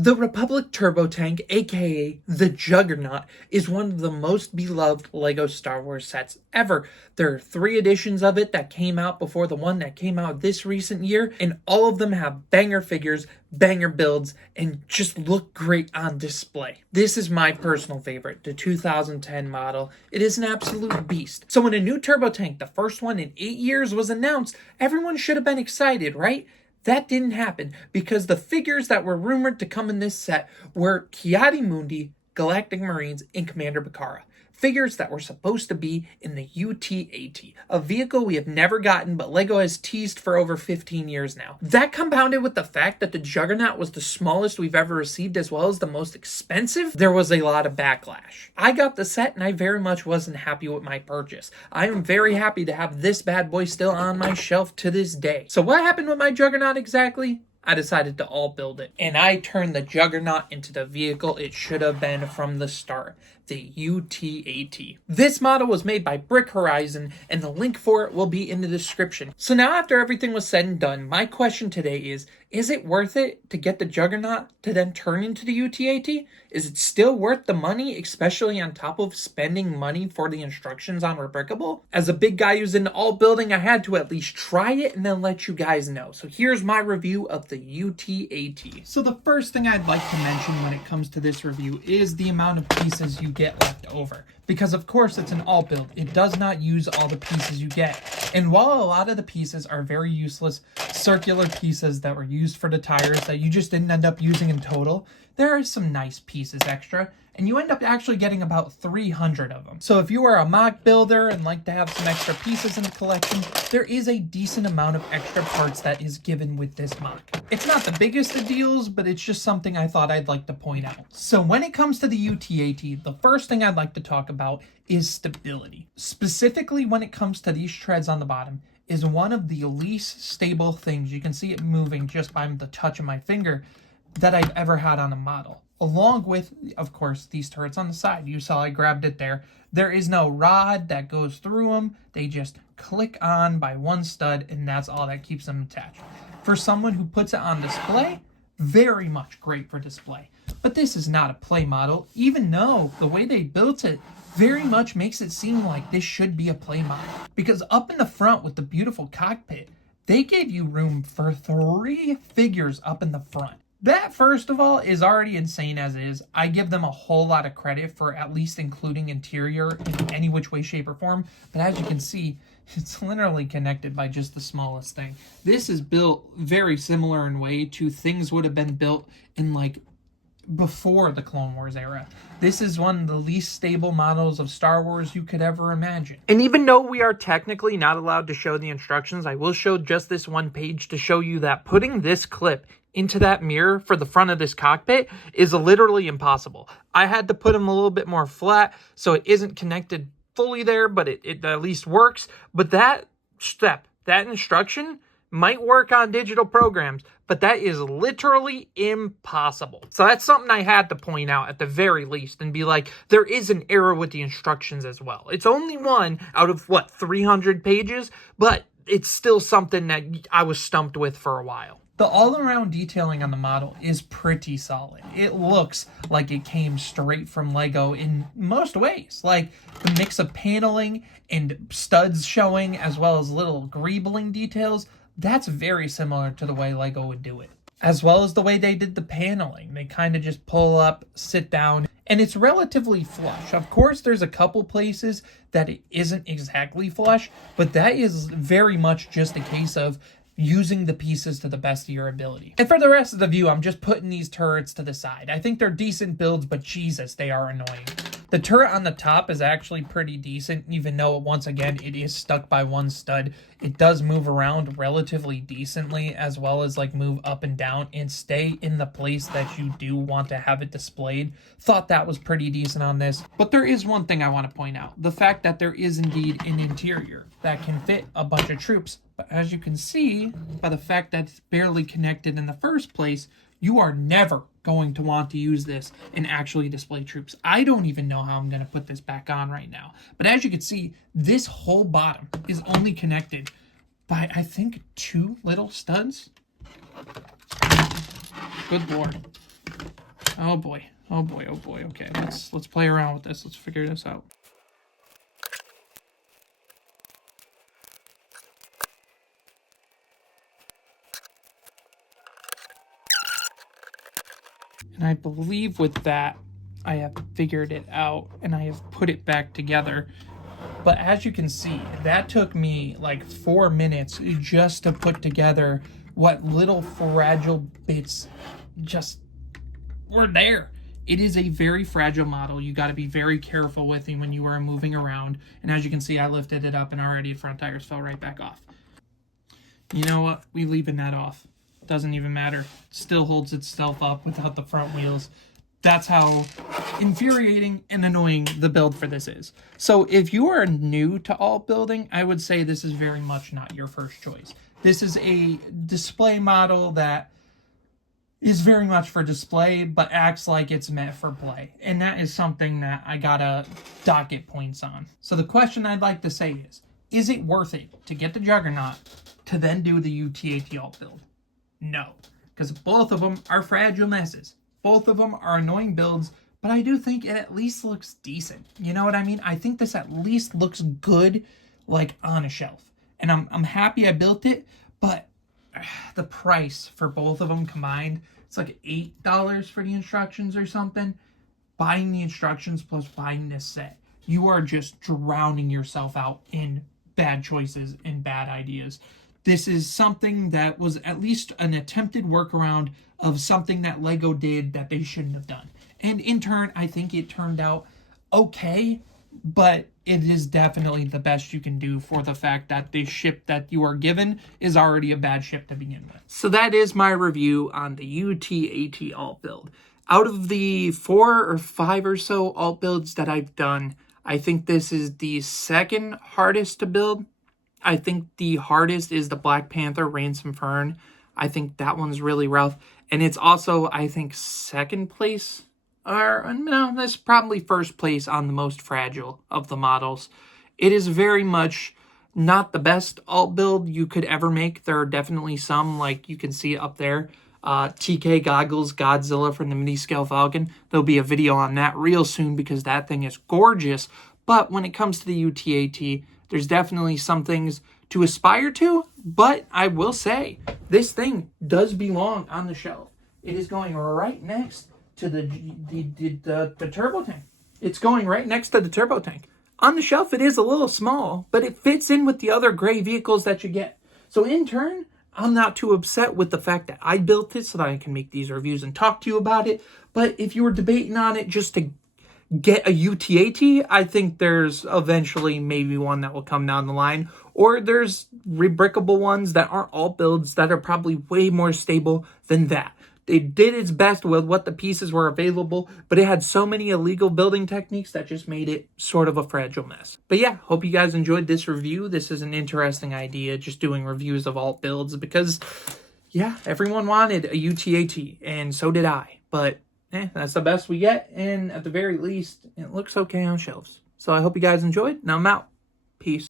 The Republic Turbo Tank, aka the Juggernaut, is one of the most beloved LEGO Star Wars sets ever. There are 3 editions of it that came out before the one that came out this recent year, and all of them have banger figures, banger builds, and just look great on display. This is my personal favorite, the 2010 model. It is an absolute beast. So when a new Turbo Tank, the first one in 8 years, was announced, everyone should have been excited, right? That didn't happen because the figures that were rumored to come in this set were Ki-Adi-Mundi, Galactic Marines, and Commander Bakara. Figures that were supposed to be in the UT-AT, a vehicle we have never gotten but LEGO has teased for over 15 years now. That compounded with the fact that the Juggernaut was the smallest we've ever received as well as the most expensive, there was a lot of backlash. I got the set and I very much wasn't happy with my purchase. I am very happy to have this bad boy still on my shelf to this day. So what happened with my Juggernaut exactly? I decided to all build it. And I turned the Juggernaut into the vehicle it should have been from the start, the UT-AT. This model was made by Brick Horizon, and the link for it will be in the description. So now after everything was said and done, my question today is it worth it to get the Juggernaut to then turn into the UT-AT? Is it still worth the money, especially on top of spending money for the instructions on Rebrickable? As a big guy who's into all building, I had to at least try it and then let you guys know. So here's my review of the UT-AT. So the first thing I'd like to mention when it comes to this review is the amount of pieces you get left over. Because of course it's an all build, it does not use all the pieces you get. And while a lot of the pieces are very useless, circular pieces that were used for the tires that you just didn't end up using in total, there are some nice pieces extra, and you end up actually getting about 300 of them. So if you are a mock builder and like to have some extra pieces in the collection, there is a decent amount of extra parts that is given with this mock. It's not the biggest of deals, but it's just something I thought I'd like to point out. So when it comes to the UT-AT, the first thing I'd like to talk about is stability. Specifically when it comes to these treads on the bottom, is one of the least stable things. You can see it moving just by the touch of my finger that I've ever had on a model. Along with, of course, these turrets on the side. You saw I grabbed it there. There is no rod that goes through them. They just click on by one stud, and that's all that keeps them attached. For someone who puts it on display, very much great for display. But this is not a play model, even though the way they built it very much makes it seem like this should be a play model. Because up in the front with the beautiful cockpit, they gave you room for 3 figures up in the front. That, first of all, is already insane as is. I give them a whole lot of credit for at least including interior in any which way, shape, or form. But as you can see, it's literally connected by just the smallest thing. This is built very similar in way to things would have been built in like before the Clone Wars era. This is one of the least stable models of Star Wars you could ever imagine. And even though we are technically not allowed to show the instructions, I will show just this one page to show you that putting this clip into that mirror for the front of this cockpit is literally impossible. I had to put them a little bit more flat so it isn't connected fully there, but it at least works. But that step, that instruction might work on digital programs, but that is literally impossible. So that's something I had to point out at the very least and be like, there is an error with the instructions as well. It's only one out of, 300 pages, but it's still something that I was stumped with for a while. The all-around detailing on the model is pretty solid. It looks like it came straight from LEGO in most ways. Like the mix of paneling and studs showing as well as little greebling details, that's very similar to the way LEGO would do it. As well as the way they did the paneling. They kind of just pull up, sit down, and it's relatively flush. Of course, there's a couple places that it isn't exactly flush, but that is very much just a case of using the pieces to the best of your ability. And for the rest of the view, I'm just putting these turrets to the side. I think they're decent builds, but Jesus, they are annoying. The turret on the top is actually pretty decent, even though, once again, it is stuck by one stud. It does move around relatively decently, as well as like move up and down and stay in the place that you do want to have it displayed. Thought that was pretty decent on this. But there is one thing I want to point out. The fact that there is indeed an interior that can fit a bunch of troops. But as you can see, by the fact that it's barely connected in the first place, you are never going to want to use this and actually display troops. I don't even know how I'm going to put this back on right now. But as you can see, this whole bottom is only connected by, I think, 2 little studs. Good Lord. Oh boy. Oh boy. Oh boy. Okay, let's play around with this. Let's figure this out. And I believe with that, I have figured it out and I have put it back together. But as you can see, that took me like 4 minutes just to put together what little fragile bits just were there. It is a very fragile model. You got to be very careful with it when you are moving around. And as you can see, I lifted it up and already the front tires fell right back off. You know what? We leaving that off. Doesn't even matter. Still holds itself up without the front wheels. That's how infuriating and annoying the build for this is. So if you are new to alt building, I would say this is very much not your first choice. This is a display model that is very much for display, but acts like it's meant for play. And that is something that I gotta docket points on. So the question I'd like to say is it worth it to get the Juggernaut to then do the UTAT alt build? No, because both of them are fragile messes. Both of them are annoying builds, but I do think it at least looks decent. You know what I mean? I think this at least looks good, like on a shelf. And I'm happy I built it, but the price for both of them combined, it's like $8 for the instructions or something. Buying the instructions plus buying this set, you are just drowning yourself out in bad choices and bad ideas. This is something that was at least an attempted workaround of something that Lego did that they shouldn't have done. And in turn, I think it turned out okay, but it is definitely the best you can do for the fact that the ship that you are given is already a bad ship to begin with. So that is my review on the UTAT alt build. Out of the 4 or 5 or so alt builds that I've done, I think this is the second hardest to build. I think the hardest is the Black Panther Ransom Fern. I think that one's really rough. And it's also, I think, second place. Or, no, that's probably first place on the most fragile of the models. It is very much not the best alt build you could ever make. There are definitely some, like you can see up there. TK Goggles Godzilla from the Mini Scale Falcon. There'll be a video on that real soon because that thing is gorgeous. But when it comes to the UTAT, there's definitely some things to aspire to, but I will say, this thing does belong on the shelf. It is going right next to the turbo tank. It's going right next to the turbo tank. On the shelf, it is a little small, but it fits in with the other gray vehicles that you get. So in turn, I'm not too upset with the fact that I built it so that I can make these reviews and talk to you about it. But if you were debating on it just to get a UTAT, I think there's eventually maybe one that will come down the line. Or there's rebrickable ones that aren't alt builds that are probably way more stable than that. It did its best with what the pieces were available, but it had so many illegal building techniques that just made it sort of a fragile mess. But yeah, hope you guys enjoyed this review. This is an interesting idea, just doing reviews of alt builds, because yeah, everyone wanted a UTAT, and so did I. But that's the best we get, and at the very least, it looks okay on shelves. So I hope you guys enjoyed. Now I'm out. Peace.